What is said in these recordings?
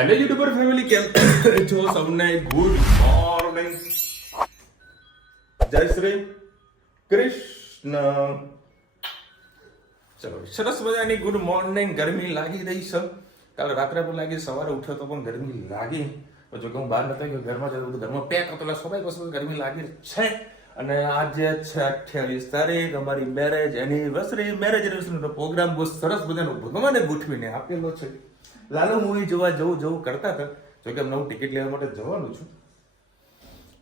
Hello YouTuber family, કેમ છો સૌને? ગુડ મોર્નિંગ, જય શ્રી કૃષ્ણ. ચલો, સરસ મજાની ગુડ મોર્નિંગ. ગરમી લાગી રહી છે. કાલે રાત્રે પણ લાગી, સવારે ઉઠ્યો તો પણ ગરમી લાગી. જો કે હું બહાર નતો ગયો, ઘરમાં જતો ઘરમાં પેક હતો એટલે સ્વાભાવિક વસ્તુ ગરમી લાગી છે. અને આજે છે 28 તારીખ, અમારી મેરેજ એનિવર્સરી. મેરેજ એનિવર્સરીનો પ્રોગ્રામ બહુ સરસ મજાનો ભગવાને ગોઠવીને આપેલો છે. લાલો મૂવી જોવા જવું કરતા હતા. જો કે હું ટિકિટ લેવા માટે જવાનું છું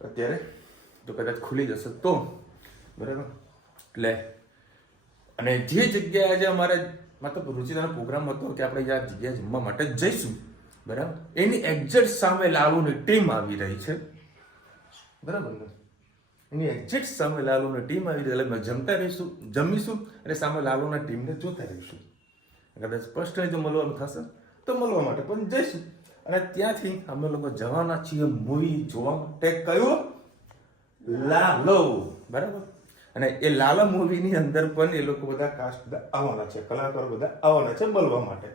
અત્યારે, જો કદાચ ખુલી જશે તો બરાબર. એટલે અને જે જગ્યાએ આજે અમારે મતલબ રુચિતાનો પ્રોગ્રામ હતો કે આપણે જ્યાં જગ્યાએ જમવા માટે જઈશું બરાબર, એની એક્ઝેક્ટ સામે લાલુની ટીમ આવી રહી છે બરાબર ને. એની એક્ઝેક્ટ સામે લાલુની ટીમ આવી રહી, એટલે અમે જમતા રહીશું, જમીશું અને સામે લાલુના ટીમને જોતા રહીશું. કદાચ સ્પષ્ટ જો મળવાનું થશે તો મળવા માટે પણ જઈશું. અને ત્યાંથી અમે લોકો જવાના છીએ મૂવી જોવા માટે. કયું? લાલો, બરાબર. અને એ લાલા મૂવીની અંદર પણ એ લોકો બધા કાસ્ટ બધા આવવાના છે, કલાકારો બધા આવવાના છે મળવા માટે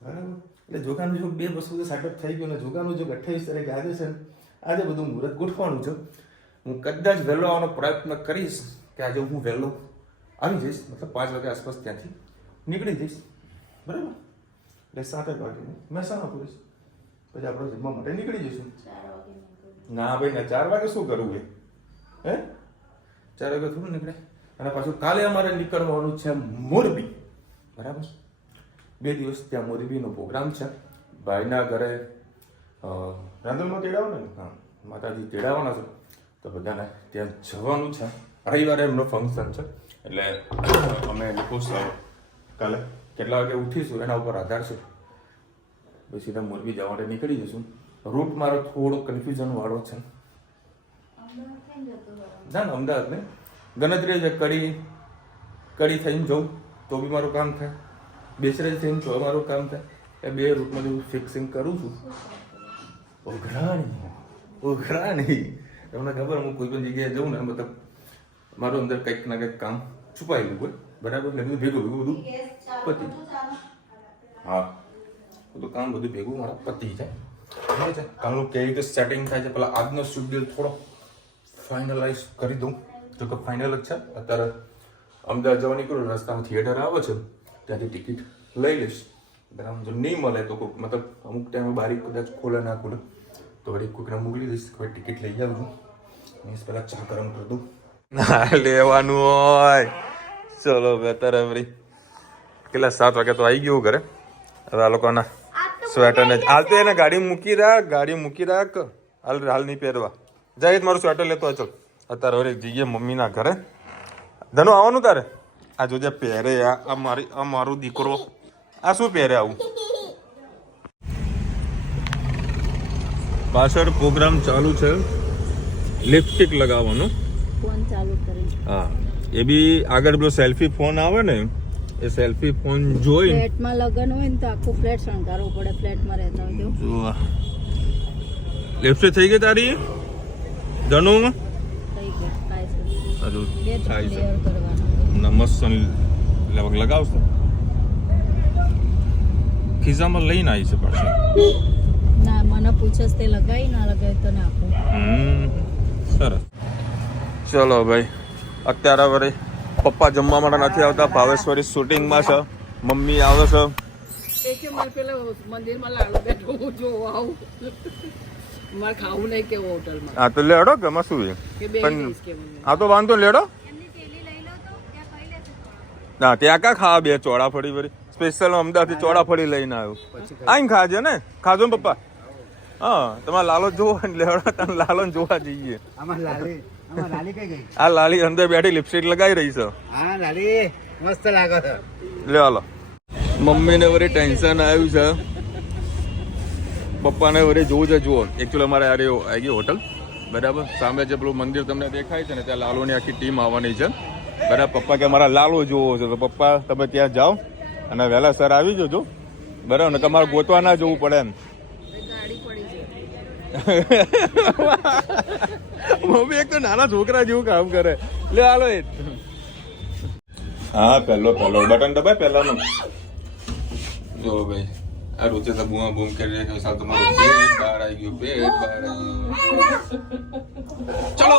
બરાબર. એટલે જોગાનું જો બે વસ્તુ સેટઅપ થઈ ગયું. અને જોગાનું જો 28 તારીખે આજે છે, આજે બધું મુહૂર્ત ગોઠવાનું છે. હું કદાચ વહેલો આવવાનો પ્રયત્ન કરીશ કે આજે હું વહેલો આવી જઈશ, મતલબ 5 વાગ્યા આસપાસ ત્યાંથી નીકળી જઈશ બરાબર. એટલે 7 વાગે મહેસાણા પહોંચીશ, પછી આપણે જમવા માટે નીકળી જઈશું. ના ભાઈ ના, 4 વાગે શું કરવું હે? 4 વાગે થોડું નીકળે. અને પાછું કાલે અમારે નીકળવાનું છે મોરબી બરાબર. 2 દિવસ ત્યાં મોરબીનો પ્રોગ્રામ છે. ભાઈના ઘરે રાંધણમાં તેડાવવાના ને, હા માતાજી તેડાવવાના છે, તો બધાને ત્યાં જવાનું છે. રવિવારે એમનો ફંક્શન છે, એટલે અમે લોકો કાલે કેટલા વાગે ઉઠીશું એના ઉપર આધાર છે. પછી સીધા મોરબી જવા માટે નીકળી જઈશું. રૂટ મારો થોડો કન્ફ્યુઝન વાળો છે. ના ના, અમદાવાદ ને ગણતરી છે. કડી થઈને જવું તો બી મારું કામ થાય, બેસરેજ થઈને તો મારું કામ થાય. એ 2 રૂટમાં હું ફિક્સિંગ કરું છું. ઉઘરાણી તમને ખબર, હું કોઈ પણ જગ્યાએ જઉં ને મતલબ મારું અંદર કંઈક ના કંઈક કામ છુપાયેલું હોય બરાબર. એટલે બધું ભેગું પતી, હા બધું કામ બધું ભેગું મારા પતી જાય છે. કાલનું કેવી રીતે સેટિંગ થાય છે, પેલા આજનો શેડ્યુલ થોડો ફાઇનલાઇઝ કરી દઉં. જો કે ફાઇનલ જ છે. અત્યારે અમદાવાદ જવા નીકળું, રસ્તામાં થિયેટર આવે છે, ત્યાંથી ટિકિટ લઈ લઈશ બરાબર. જો નહીં મળે તો કોઈક મતલબ અમુક ટાઈમે બારી કદાચ ખોલે ના ખોલે તો વળી કોઈકને મોકલી દઈશ, કોઈ ટિકિટ લઈ આવજો. મીન્સ પહેલાં ચા ગરમ કરી દઉં. ના લેવાનું હોય. ચલો બેતર વળી કેટલા 7 વાગે તો આવી ગયું ઘરે. હવે આ લોકોના સ્વેટર ને હાલ તો એને ગાડી મૂકી રાખ. હાલ નહીં પહેરવા જાય. મારું સ્વેટર લેતો હોય. ચલ અત્યારે વળી જઈએ મમ્મીના ઘરે. ધનુ આવવાનું તારે? આ જોજે પહેરે આ મારું દીકરો આ શું પહેરે આવું. પાછળ પ્રોગ્રામ ચાલુ છે, લિપસ્ટિક લગાવવાનું. ફોન ચાલુ કરી. હા, એ બી આગળ પેલો સેલ્ફી ફોન આવે ને, એ સેલ્ફી ફોન જોઈ. ફ્લેટમાં લગન હોય ને તો આખું ફ્લેટ શણગારવું પડે. ફ્લેટમાં રહેતા હોય તો જો લિપસ્ટિક થઈ ગઈ તારી ધનુ? થઈ ગઈ. હજુ થાય છે. મસ્ત લગાવશે. ખિસ્સામાં લઈને આવી છે પાછી. ના મને પૂછસ તે લગાવી, ના લગાવી તો નાખું. સરસ. ચલો ભાઈ, અત્યારે વળી પપ્પા જમવા માટે નથી આવતા. ભાવેશ્વરી શૂટિંગમાં છે, મમ્મી આવે છે. હા તો લેડો કે એમાં શું છે, આ તો વાંધો લેડો. ના ત્યાં કા ખાવા બે ચોળાફળી વળી સ્પેશિયલ અમદાવાદથી ચોળાફળી લઈને આવ્યો. આઈને ખાજે ને, ખાજો ને પપ્પા. હા તમારે લાલો જોવો ને લેવડો, તમે લાલો ને જોવા જઈએ. આ લાલી અંદર બેઠી લિપસ્ટિક લગાવી રહી છે. હા લાલી મસ્ત લાગે છે. લે હાલો. મમ્મીને વળી ટેન્શન આવ્યું છે, પપ્પાને વળી જોવું છે. જુઓ એકચ્યુઅલી અમારે યાર આવી ગઈ હોટલ બરાબર. સામે જે પેલું મંદિર તમને દેખાય છે ને, ત્યાં લાલોની આખી ટીમ આવવાની છે બરાબર. પપ્પા કે મારા લાલો જોવો છે, તો પપ્પા તમે ત્યાં જાઓ અને વહેલા સર આવી જજો બરાબર ને. તમારે ગોતવા ના જવું પડે એમ. મમ્મી એક તો નાના છોકરા જેવું કામ કરે. લે હાલો એ. હા પહેલો બટન દબાય પહેલાનું. જો ભાઈ આ રોજે તો બૂમ બૂમ કરી રહ્યા કે સાલ તમારો પેટ બહાર આવી ગયો, પેટ બહાર આવી ગયો. ચલો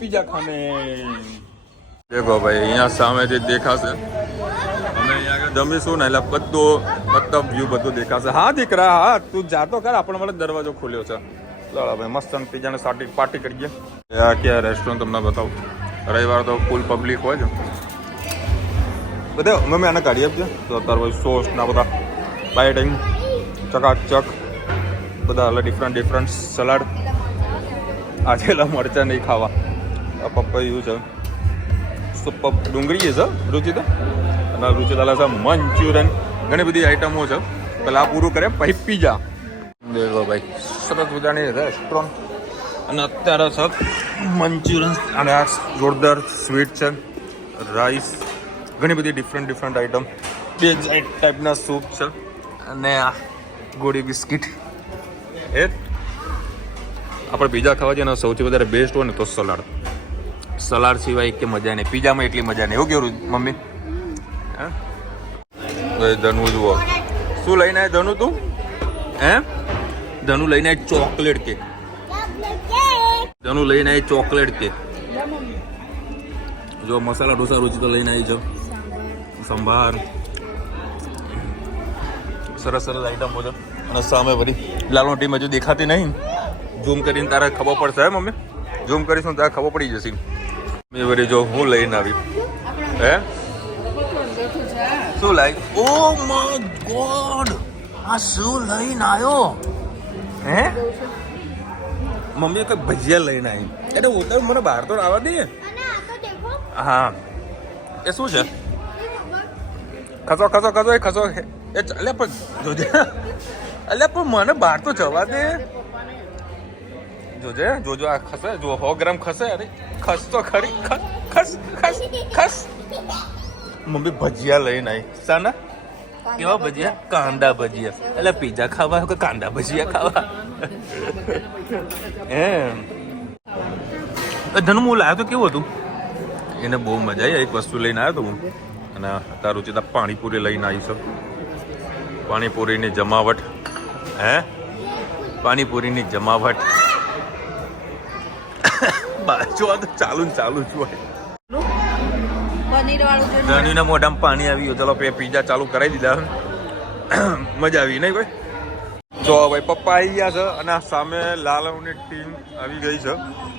પિઝા ખાને. દેખો ભાઈ અહીંયા સામેથી દેખાશે, અમે અહીંયા આગળ જમીશું ને એટલે બધો વ્યૂ બધું દેખાશે. હા દીકરા હા, તું જાતો કર, આપણે મને દરવાજો ખોલ્યો છે. ચાલો ભાઈ મસ્ત પિઝાને પાર્ટી કરીએ. આ ક્યાં રેસ્ટોરન્ટ તમને બતાવું, રવિવાર તો ફૂલ પબ્લિક હોય છે બધે. મમ્મી આને કાઢી આપજો તો અત્યારે ભાઈ સોસ ના બધા બાઇટિંગ ચકાચક બધા અલગ ડિફરન્ટ સલાડ. આજેલા મરચાં નહીં ખાવા, આ પપૈયું છે, સુપર ડુંગળી છે રુચિતા, અને રુચિતા છે મંચુરિયન, ઘણી બધી આઈટમો છે. પેલા આ પૂરું કરે પછી પીઝા. દેખો ભાઈ સરસ મજાની રેસ્ટોરન્ટ, અને અત્યારે છે મંચુરિયન, અને આ જોરદાર સ્વીટ છે, રાઈસ, ઘણી બધી ડિફરન્ટ આઈટમ, બે ટાઈપના સૂપ છે, અને આ ગોળી બિસ્કિટ. એ આપણે પીઝા ખાવા જઈએ ને સૌથી વધારે બેસ્ટ હોય ને તો સલાડ સિવાય કે મજા નહીં, પીઝામાં એટલી મજા નહીં. એવું કેવું મમ્મી? હા ધનુ જુઓ શું લઈને આવે ધનુ તું? હે ધનુ લઈને આવે ચોકલેટ કેક. ધનુ લઈને આવી ચોકલેટ કેક. જો મસાલા ઢોસા રુચિ તો લઈને આવી છે, સંભાર, સરસ આઈટમો છે. અને સામે બધી લાલનો ટીમ હજુ દેખાતી નહીં, ઝૂમ કરીને તારે ખબર પડશે. હે મમ્મી ઝૂમ કરીશું તારે ખબર પડી જશે. મેં બધી જો હું લઈને આવી. હે શું લાઈ? ઓ માય ગોડ, આ શું લઈને આવ્યો? હે મમ્મી કઈ ભજીયા લઈને આવી. એટલે ઉતાર મને બહાર તો આવવા દે. હા એ શું છે? ખસો એ ખસો એ. એટલે પણ જોજે, એટલે પણ મને બહાર તો જવા દે. જોજો આ ખસે, જો 100 ગ્રામ ખસે. અરે ખસ તો ખરી, ખસ. મમ્મી ભજીયા લઈને આવી. સાના કેવા ભજીયા? કાંદા ભજીયા. એટલે પીઝા ખાવા કે કાંદા ભજીયા ખાવા? એમ ધનુ હું લાવ્યો તો કેવું હતું? એને બહુ મજા આવી. એક વસ્તુ લઈને આવ્યો તો હું, અને તારું સીધા પાણીપુરી લઈને આવી છે. પાણીપુરીની જમાવટ. હે પાણીપુરીની જમાવટ બાજુ તો ચાલુ જ હોય. ધનુના મોઢામાં પાણી આવી ગયું. ચલો પીઝા ચાલુ કરાવી દીધા. મજા આવી નહીં ભાઈ? તો ભાઈ પપ્પા આવી ગયા છે, અને આ સામે લાલવની ટીમ આવી ગઈ છે.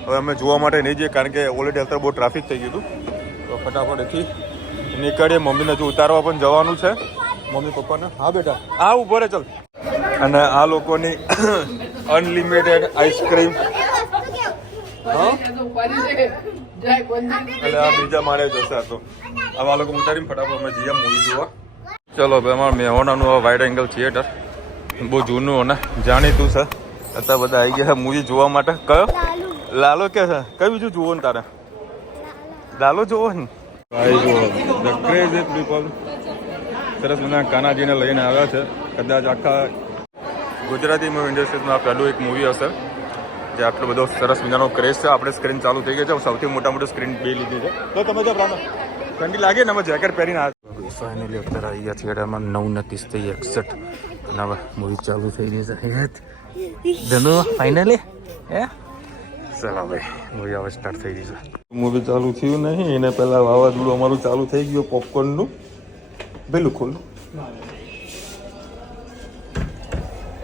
હવે અમે જોવા માટે નહીં જઈએ, કારણ કે ઓલરેડી અત્યારે બહુ ટ્રાફિક થઈ ગયું હતું. તો ફટાફટ એથી નીકળીએ. મમ્મીને જો ઉતારવા પણ જવાનું છે, મમ્મી પપ્પાને. હા બેટા હા ઉભો રહે ચાલ. અને આ લોકોની અનલિમિટેડ આઈસ્ક્રીમ. એટલે આ બીજા મારે જશે. તો હવે આ લોકો ઉતારીને ફટાફટ અમે જઈએ મૂવી જોવા. ચલો ભાઈ અમારા મેહોણાનું વાઇડ એંગલ થિયેટર બહુ જૂનું અને જાણીતું છે. અત્યારે બધા આવી ગયા છે મૂવી જોવા માટે. કયો લાલો કે છે? કયું બીજું જુઓ ને તારે? લાલો જોવો ને ભાઈ. જુઓ ધ ક્રેઝી પીપલ સરસ મજાના કાનાજીને લઈને આવ્યા છે. કદાચ આખા ગુજરાતી મૂવી ઇન્ડસ્ટ્રીઝમાં પહેલું એક મૂવી હશે જે આટલો બધો સરસ મજાનો ક્રેઝ છે. આપણે સ્ક્રીન ચાલુ થઈ ગઈ છે, સૌથી મોટા સ્ક્રીન 2 લીધી છે. તો તમે જો ઠંડી લાગે ને અમે જેકેટ પહેરીને આવ્યા. ફાઇનલી અત્યારે આવી ગયા થિયેટરમાં 9:61 અને હવે મૂવી ચાલુ થઈ ગઈ છે. ધનુ ફાઇનલી હે ચલો ભાઈ મૂવી હવે સ્ટાર્ટ થઈ ગઈ છે. મૂવી ચાલુ થયું નહીં એને પહેલાં વાવાઝોડું અમારું ચાલુ થઈ ગયું. પોપકોર્નનું પેલું ખોલું.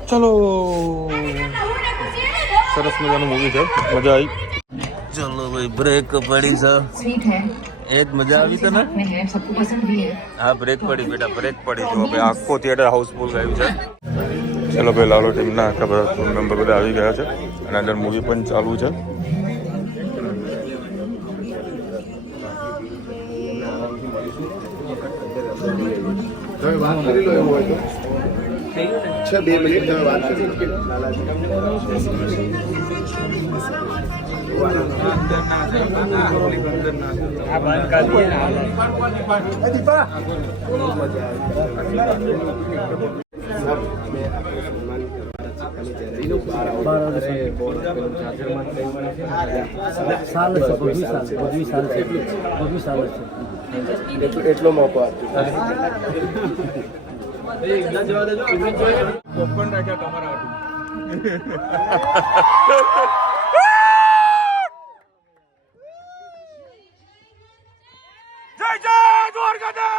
ચલો સરસ મજાનું મૂવી છે, મજા આવી. ચલો ભાઈ બ્રેક પડી છે. એ જ મજા આવી તને? હા બ્રેક પડી બેટા, બ્રેક પડી. જો ભાઈ આખો થિયેટર હાઉસફુલ ગયું છે. ચલો ભાઈ લાલો ટીમના આખા બધા મેમ્બર બધા આવી ગયા છે, અને અંદર મૂવી પણ ચાલુ છે. વાત કરી લો એવું હોય તો 2 મિનિટ તમે વાત કરી એટલો મોકો આપજો. પોપકોર્ન રાખ્યા તમારા જય જય દ્વારકાધીશ.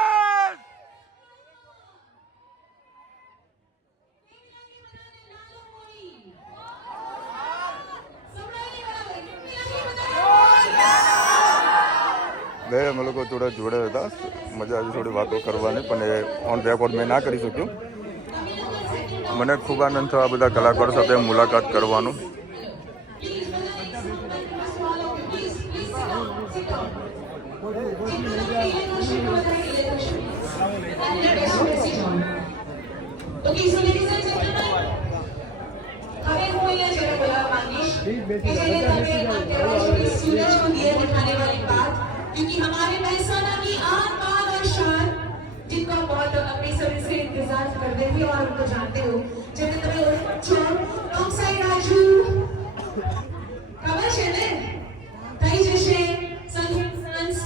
અમે લોકો થોડા જોડે હતા, મજા આવી થોડી વાતો કરવાની, પણ એ ઓન રેકોર્ડ મેં ના કરી શક્યું. મને ખૂબ આનંદ થયો આ બધા કલાકારો સાથે મુલાકાત કરવાનું. क्योंकि हमारे महसाना की आन बान और शान जिनको आप बहुत अपने शरीर से इंतजार करते थे और उनको जानते हो, जैसे तुम्हें ओळखो लॉन्ग साइड राजू ખબર છે ને થઈ જશે સંગીત સંસ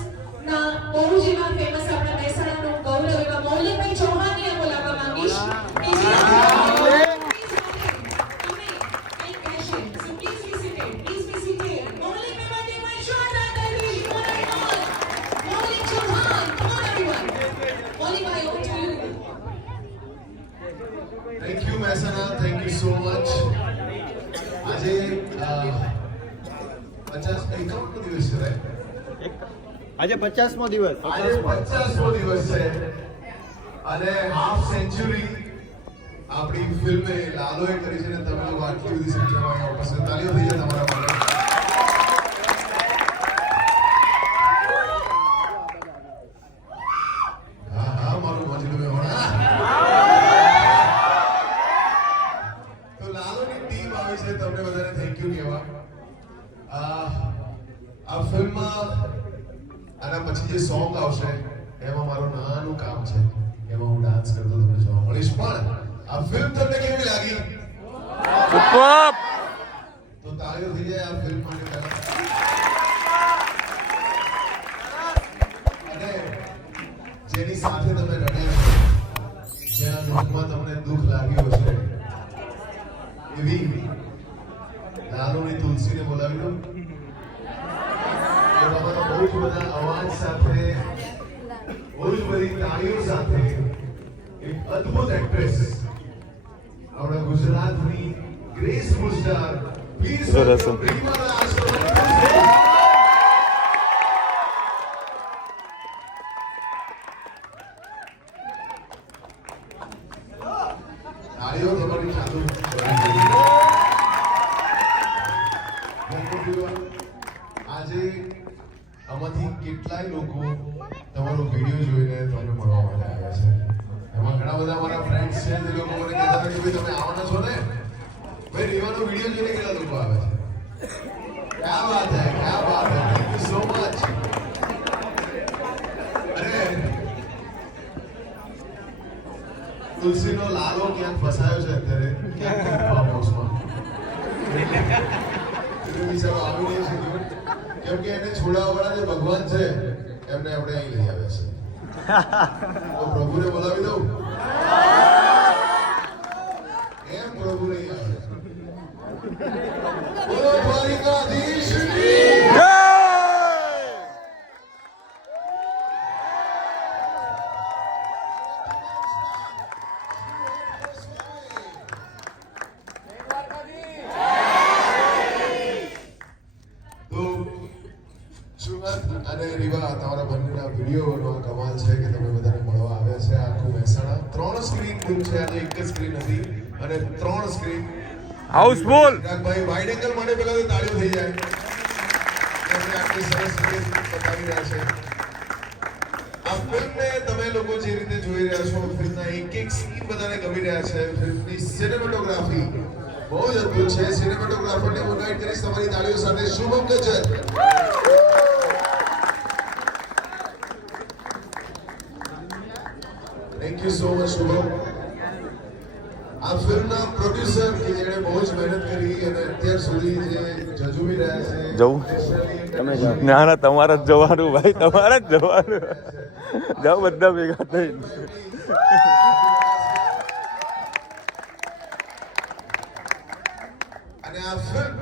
ના બહુ જેવા ફેમસ આપણા મહેસાણાનું ગૌરવ એવા મૌલિકભાઈ ચૌહાણને બોલાવવા માંગીશ કે જે Thank you, Mehsana. Thank you so much. આજે 50મો દિવસ છે, આજે 50મો દિવસ છે અને હાફ સેન્ચુરી આપણી ફિલ્મે લાલોએ કરી છે ને તમે લોકો આટલી બધી સંખ્યામાં અહીંયા ઉપસ્થિત તાળીઓ થઈ જાય તમારા માટે. હા મારું મજલું મેં તો લાલોની ટીમ આવી છે, તમને બધાને થેન્ક યુ કહેવા. આ ફિલ્મમાં આના પછી જે સોંગ આવશે એમાં મારું નાનું કામ છે, એમાં હું ડાન્સ કરતો તમને જોવા મળીશ. પણ આ ફિલ્મ તમને કેવી લાગી? સુપર. તો તાળીઓ થઈ જાય આ ફિલ્મ માટે પહેલા. અને જેની સાથે તમે રડ્યા છો, જેના દુઃખમાં તમને દુઃખ લાગ્યું હશે, એવી લાલુની તુલસીને બોલાવી દો. તમારા બહુ જ બધા અવાજ સાથે, બહુ જ બધી તાળીઓ સાથે એક અદ્ભુત એક્ટ્રેસ, આપણા ગુજરાતની graceful star, please welcome Rima Raj. તાળીઓ તમારી ચાલુ. આજે આમાંથી કેટલાય લોકો તમારો વિડીયો જોઈને તમને મળવા માટે આવ્યા છે. એમાં ઘણા બધા મારા ફ્રેન્ડ્સ છે જે લોકો મને કહેતા હતા કે ભાઈ તમે આવવાના છો ને, ભાઈ રીવાનો વિડીયો જોઈને કેટલા લોકો આવે છે. ક્યા બાત હે, ક્યા બાત હે. Thank you so much. અરે તુલસીનો લાલો ક્યાંક ફસાયો છે અત્યારે, ક્યાંક ફાર્મ હાઉસમાં. બિચારો આવી નહીં શક્યો કેમ કે એને છોડાવવાળા જે ભગવાન છે એમને આપણે અહીં લઈ આવ્યા છે. તો પ્રભુને બોલાવી દઉં. એમ પ્રભુ નહીં આવે. બોલો દ્વારિકાધીશની જય. અને રીવા, તમારા બંનેના વિડીયોનો કમાલ છે કે તમે બધાને મળવા આવ્યા છે. આખું મહેસાણા 3 સ્ક્રીન ફિલ્મ છે, આજે એક જ સ્ક્રીન હતી અને 3 સ્ક્રીન હાઉસફુલ. ભાઈ વાઇડ એંગલ માટે પહેલા તો તાળીઓ થઈ જાય. એમને આટલી સરસ રીતે બતાવી રહ્યા છે. આ ફિલ્મને તમે લોકો જે રીતે જોઈ રહ્યા છો, ફિલ્મના એક એક સીન બધાને ગમી રહ્યા છે. ફિલ્મની સિનેમેટોગ્રાફી બહુ જ અદ્ભુત છે. સિનેમેટોગ્રાફરને હું ઇન્વાઇટ કરીશ તમારી તાળીઓ સાથે. Shubham Cachar. Thank you so much Shubham. આ ફિલ્મના પ્રોડ્યુસર કે જેણે બહુ જ મહેનત કરી અને અત્યાર સુધી જે જજુમી રહ્યા છે. જવું તમે ના ના તમારે જ જવાનું ભાઈ, તમારે જ જવાનું. જાઓ બધા ભેગા થઈ. અને આ ફિલ્મ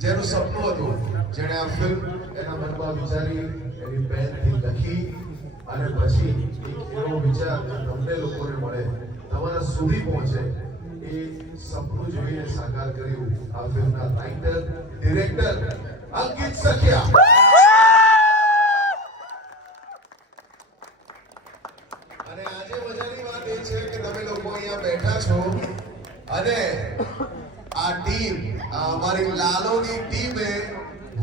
જેનું સપનું હતું, જેણે આ ફિલ્મ એના મનમાં વિચારી, એની પેનથી લખી અને પછી એક એવો વિચાર તમને લોકોને મળે, તમારા સુધી પહોંચે, એ સપનું જોઈને સાકાર કર્યું આ ફિલ્મના રાઇટર, ડિરેક્ટર અંકિત સખિયા. અને આજે મજાની વાત એ છે કે તમે લોકો અહીંયા બેઠા છો અને આ ટીમ, અમારી લાલોની ટીમે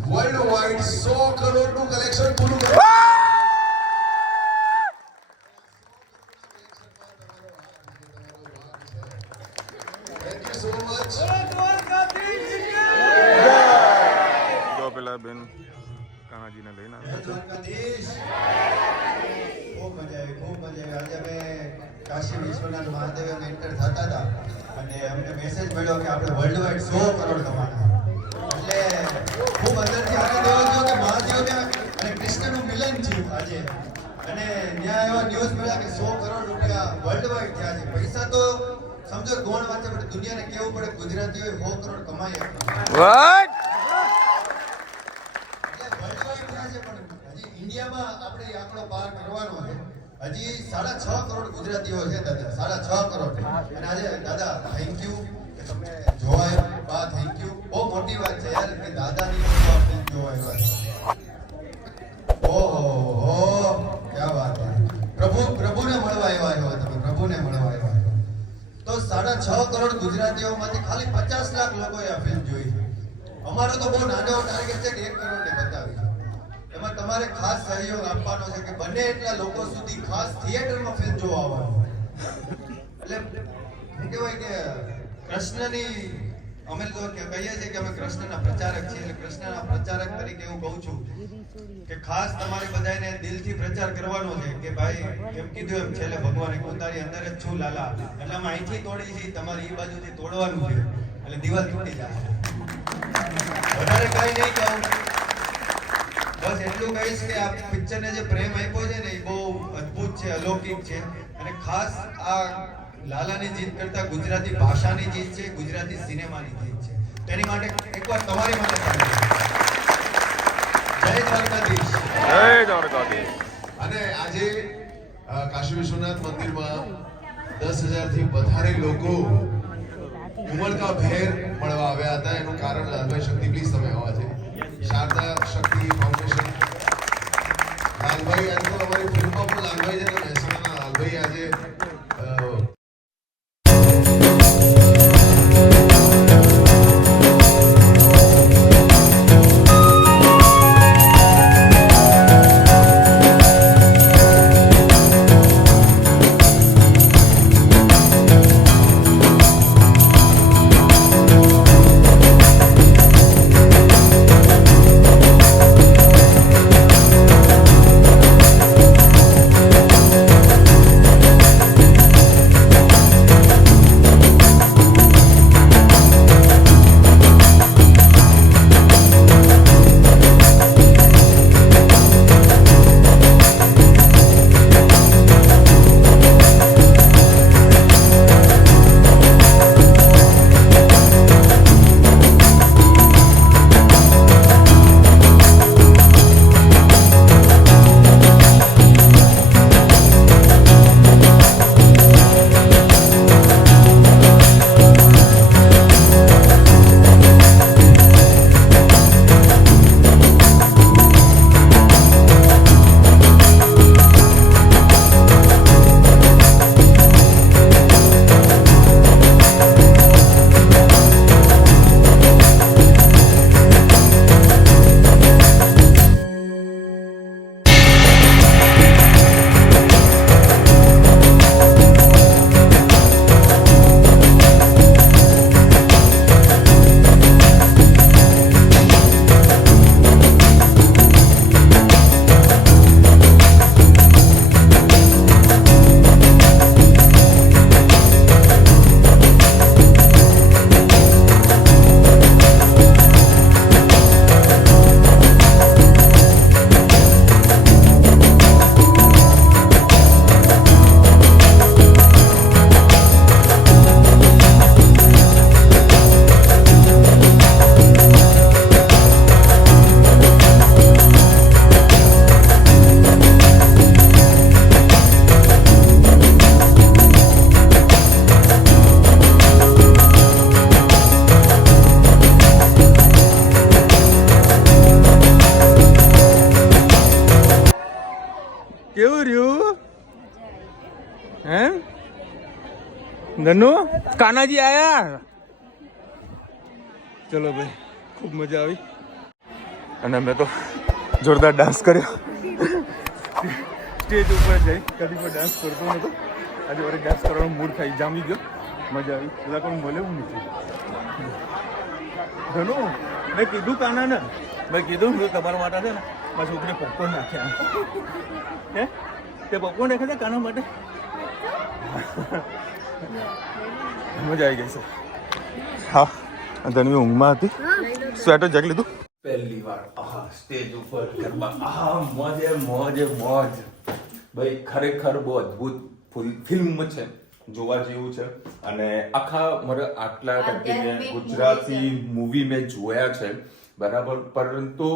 વર્લ્ડ વાઇડ 100 કરોડનું કલેક્શન પૂરું કર્યું. Thank you so much. જો પેલા બેન કાનાજીને લઈને આવ્યા છે. ખૂબ મજા આવી, ખૂબ મજા આવી. આજે અમે કાશી વિશ્વનાથ મહાદેવ એન્ટર થતા હતા અને અમને મેસેજ મળ્યો કે આપણે વર્લ્ડ વાઇડ 100 કરોડ કમાના. એટલે ખૂબ અંદરથી આનંદ એવો થયો કે મહાદેવ અને કૃષ્ણનું મિલન થયું આજે. અને ત્યાં એવા ન્યૂઝ મળ્યા કે 100 કરોડ રૂપિયા વર્લ્ડ વાઇડ થયા છે. પૈસા તો સમજો ગોણ વાત છે, પણ દુનિયાને કેવું પડે ગુજરાતીઓએ 100 કરોડ કમાઈ વોટ ઇન્ડિયામાં આપણે એ આંકડો પાર કરવાનો છે. હજી 6.5 કરોડ ગુજરાતીઓ છે દાદા, 6.5 કરોડ. અને આજે દાદા થેન્ક યુ કે તમે જોવાય. બા થેન્ક યુ. બહુ મોટી વાત છે યાર કે દાદાની ફિલ્મ જોવાય. ઓહો ક્યાં વાત છે. પ્રભુને મળવા આવ્યા તમે, પ્રભુને મળવા આવ્યા. તો 6.5 કરોડ ગુજરાતીઓમાંથી ખાલી 50 લાખ લોકોએ આ ફિલ્મ જોઈ છે. અમારો તો બહુ નાનો ટાર્ગેટ છે કે 1 કરોડને બતાવી. એમાં તમારે ખાસ સહયોગ આપવાનો છે કે બને એટલા લોકો સુધી ખાસ થિયેટરમાં ફિલ્મ જોવા આવવાનું. એટલે શું કહેવાય કે કૃષ્ણની અમે તો કહીએ છીએ કે અમે કૃષ્ણના પ્રચારક છીએ. એટલે કૃષ્ણના પ્રચારક તરીકે હું કહું છું કે ખાસ તમારે બધાને દિલથી પ્રચાર કરવાનો છે કે ભાઈ કેમ કીધું એમ છેલ્લે ભગવાને પોતાની અંદર જ છું લાલા, એટલે અમે અહીંથી તોડી છે, તમારી એ બાજુથી તોડવાનું છે, એટલે દિવાલ તૂટી જાય. વધારે કાંઈ નહીં કહું, બસ એટલું કહીશ કે આ પિક્ચરને જે પ્રેમ આપ્યો છે ને એ બહુ અદ્ભુત છે, અલૌકિક છે. અને ખાસ આ લાલાની જીત કરતા ગુજરાતી ભાષાની જીત છે, ગુજરાતી સિનેમાની જીત છે. તેની માટે એકવાર તમારી માટે જય દ્વારકાધીશ. જય દ્વારકાધીશ. અને આજે કાશી વિશ્વનાથ મંદિરમાં 10,000 થી વધારે લોકો ઉમળકા ભેર મળવા આવ્યા હતા. એનું કારણ લાલભાઈ શક્તિ, પ્લીઝ તમે આવવા છે. શારદા શક્તિ ફાઉન્ડેશન. લાલભાઈ આજે તો અમારી ફિલ્મમાં પણ લાલભાઈ છે ને મહેસાણાના લાલભાઈ આજે ધનુ કાનાજી આયા. ચલો ભાઈ, ખૂબ મજા આવી અને મેં તો જોરદાર ડાન્સ કર્યો. સ્ટેજ ઉપર જઈ કદી પણ ડાન્સ કરતો નતો. આજે મારે ડાન્સ કરવાનો મૂડ થઈ જામી ગયો. મજા આવી. પેલા કોઈ મળે એવું નથી. ધનુ મેં કીધું કાના ને, મેં કીધું તમારા માટે છે ને મારી છોકરીએ પોપકોર્ન નાખ્યા. હે તે પોપકોર્ન નાખ્યા હતા કાના માટે. મજા આવી ગઈ છે. હા, ધનુ ઊંઘમાં હતી. સ્વેટર જાગી લીધું. પહેલી વાર સ્ટેજ ઉપર ગરબા. મોજે મોજે મોજ. ભાઈ ખરેખર બહુ અદ્ભુત ફિલ્મ છે, જોવા જેવું છે. અને આખા મારે આટલા ગુજરાતી મૂવી મેં જોયા છે બરાબર, પરંતુ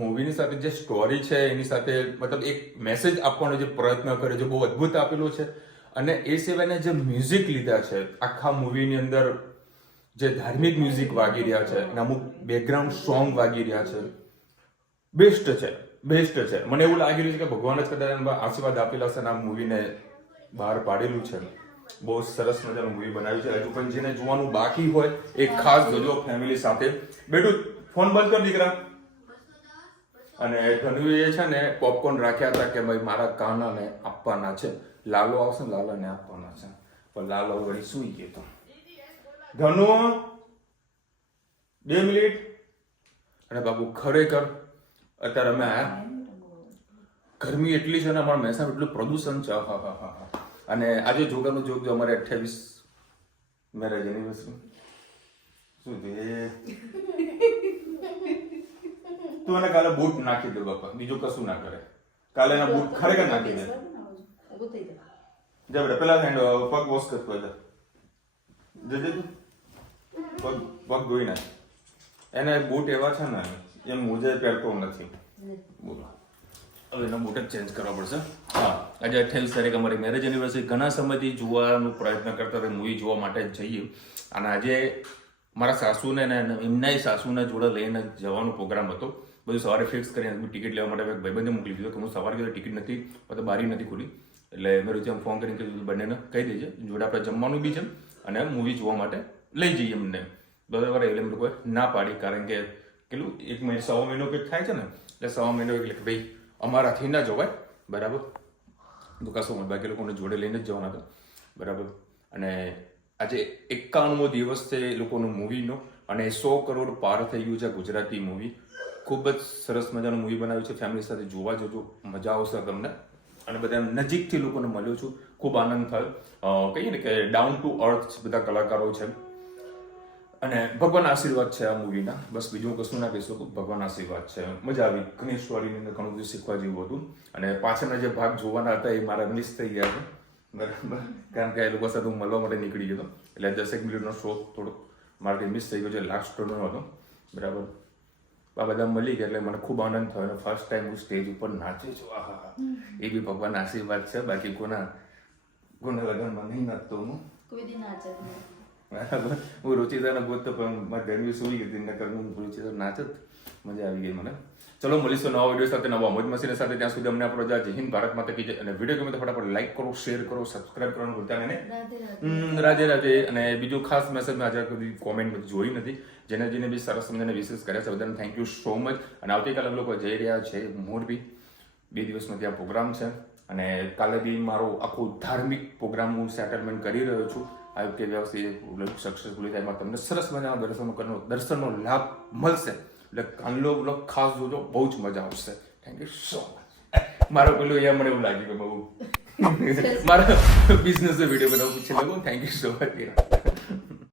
મૂવીની સાથે જે સ્ટોરી છે એની સાથે મતલબ એક મેસેજ આપવાનો જે પ્રયત્ન કર્યો છે બહુ અદ્ભુત આપેલો છે. અને એ સિવાયના જે મ્યુઝિક લીધા છે આખા મૂવીની અંદર, જે ધાર્મિક મ્યુઝિક વાગી રહ્યા છે અને અમુક બેકગ્રાઉન્ડ સોંગ વાગી રહ્યા છે, બેસ્ટ છે. મને એવું લાગી રહ્યું છે કે ભગવાન જ કદાચ આશીર્વાદ આપેલા છે અને આ મૂવીને બહાર પાડેલું છે. બહુ સરસ મજાનું મૂવી બનાવ્યું છે. હજુ પણ જેને જોવાનું બાકી હોય એ ખાસ જોજો ફેમિલી સાથે. બેટું ફોન બંધ કર દીકરા. અને ધનુએ છે ને પોપકોર્ન રાખ્યા હતા કે ભાઈ મારા કાનાને આપવાના છે. લાલો આવશે ને લાલાને આપવાના છે, પણ લાલો વળી સુઈ ગયો. ધનુ 2 મિનિટ. અને બાબુ ખરેખર અત્યારે અમે આયા, ગરમી એટલી છે ને અમારા મહેસાણા એટલું પ્રદૂષણ છે. અને આજે જોગાનું જોગ અમારે 28 મેરેજ એનિવર્સરી. શું છે તું એને કાલે બૂટ નાખી દે બાપા, બીજું કશું ના કરે. કાલે એના બૂટ ખરેખર નાખી દે. જા બેટા પેલા પગ વોશ કરતો જા. જજે તું પગ ધોઈ નાખ. એને બૂટ એવા છે ને એમ મુજે પહેરતો નથી. બોલો હવે એના બૂટ જ ચેન્જ કરવા પડશે. હા, આજે 28 તારીખ અમારી મેરેજ એનિવર્સરી. ઘણા સમયથી જોવાનો પ્રયત્ન કરતા હતા, મૂવી જોવા માટે જઈએ. અને આજે મારા સાસુને ને એમના સાસુના જોડે લઈને જવાનો પ્રોગ્રામ હતો. બધું સવારે ફિક્સ કરીને ટિકિટ લેવા માટે ભાઈબંધે મોકલી દીધો કે હું સવારે ગયો ટિકિટ નથી, તો બારી નથી ખુલી. એટલે મેં ત્યાં ફોન કરીને કીધું બંનેને કહી દેજે જોડે આપણે જમવાનું બી છે અને મૂવી જોવા માટે લઈ જઈએ એમને. બરાબર. એટલે એમ લોકોએ ના પાડી, કારણ કે કેટલું 1 મહિનો 1.5 મહિનો કંઈક થાય છે ને, એટલે 1.5 મહિનો એટલે કે ભાઈ અમારાથી ના જવાય. બરાબર. તો કશું બાકી લોકોને જોડે લઈને જ જવાના હતા. બરાબર. અને આજે 51મો દિવસ છે એ લોકોનું મૂવીનો અને 100 કરોડ પાર થઈ ગયું છે ગુજરાતી મૂવી. ખૂબ જ સરસ મજાનું મૂવી બનાવ્યું છે. ફેમિલી સાથે જોવા જજો, મજા આવશે તમને. અને બધા નજીકથી લોકોને મળ્યો છું, ખૂબ આનંદ થયો. કહીએ ને કે ડાઉન ટુ અર્થ બધા કલાકારો છે અને ભગવાન આશીર્વાદ છે આ મૂવીના. બસ બીજું કશું ના કહી શકું, ભગવાન આશીર્વાદ છે. મજા આવી. ઘણી સ્ટોરીની અંદર ઘણું બધું શીખવા જેવું હતું. અને પાછળના જે ભાગ જોવાના હતા એ મારા મિસ થઈ ગયા છે. બરાબર. કારણ કે એ લોકો સાથે હું મળવા માટે નીકળી ગયો હતો, એટલે 10 મિનિટનો શો થોડો મારાથી મિસ થઈ ગયો છે. લાસ્ટ સ્ટોરનો હતો. બરાબર. આ બધા મળી ગયા એટલે મને ખૂબ આનંદ થયો. અને ફર્સ્ટ ટાઈમ હું સ્ટેજ ઉપર નાચ્યો છું. આહા, એ બી ભગવાન આશીર્વાદ છે. બાકી કોના લગ્નમાં નહીં નાચતો હું. બરાબર. હું રુચિતાને ગોતતો પણ મારી ગરમી સુઈ ગઈ નકર હું રુચિતા નાચત. મજા આવી ગઈ મને. ચલો મળીશું નવા વિડીયો સાથે, નવા મોજ મસ્તી સાથે. ત્યાં સુધી અમને આપણો જય હિન્દ, ભારત માતા કી જય. અને વિડીયો ગમે તો ફટાફટ લાઈક કરો, શેર કરો, સબસ્ક્રાઇબ કરવાનું ભૂલતા નહીં. રાધે રાધે. અને બીજું ખાસ મેસેજ મેં આજે કોઈ કોમેન્ટ જોઈ નથી, જેને બી સરસ સમજીને વિશેષ કર્યા છે બધાને થેન્ક યુ સો મચ. અને આવતીકાલે લોકો જઈ રહ્યા છે મોરબી. 2 દિવસનો ત્યાં પ્રોગ્રામ છે. અને કાલે બી મારો આખો ધાર્મિક પ્રોગ્રામ હું સેટલમેન્ટ કરી રહ્યો છું. આ કે વ્યવસ્થિત સક્સેસફુલી થાય, એમાં તમને સરસ મજાના દર્શનનો લાભ મળશે. એટલે કાલનો બ્લોગ ખાસ જોજો, બહુ જ મજા આવશે. Thank you so much. મારો પેલું અહીંયા મને એવું લાગ્યું કે બહુ મારા બિઝનેસ વિડીયો બનાવવું છે લોકો. Thank you so much.